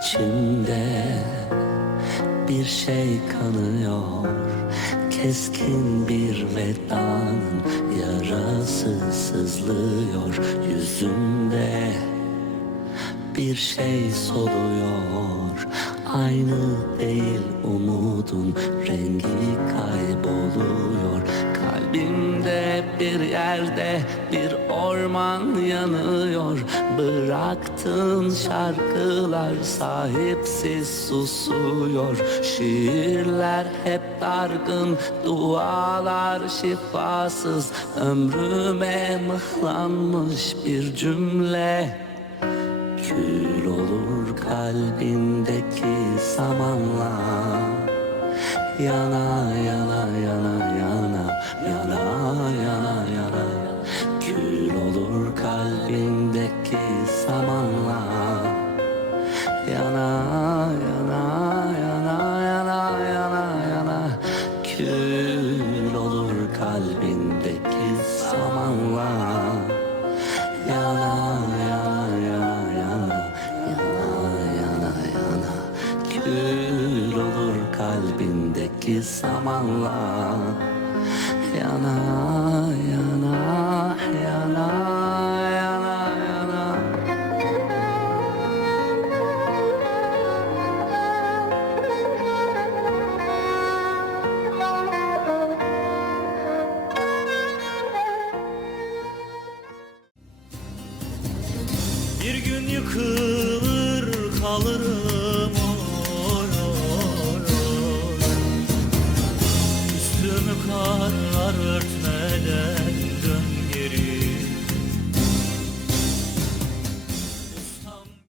içimde bir şey kanıyor. Keskin bir vedanın yarası sızlıyor yüzümde. Bir şey soluyor. Aynı değil umudun rengi kayboluyor Bir yerde bir orman yanıyor. Bıraktığın şarkılar sahipsiz susuyor. Şiirler hep dargın, dualar şifasız. Ömrüme mıhlanmış bir cümle. Kül olur kalbindeki zamanla. Yana yana yana yana yana yana yana Kül olur kalbindeki zamanla Yana yana yana yana yana yana. Kül olur kalbindeki zamanla Yana yana yana yana. Yana yana yana. Kül olur kalbindeki zamanla Yana yana yana yana yana. Bir gün yıkılır kalırım karlar örtmeden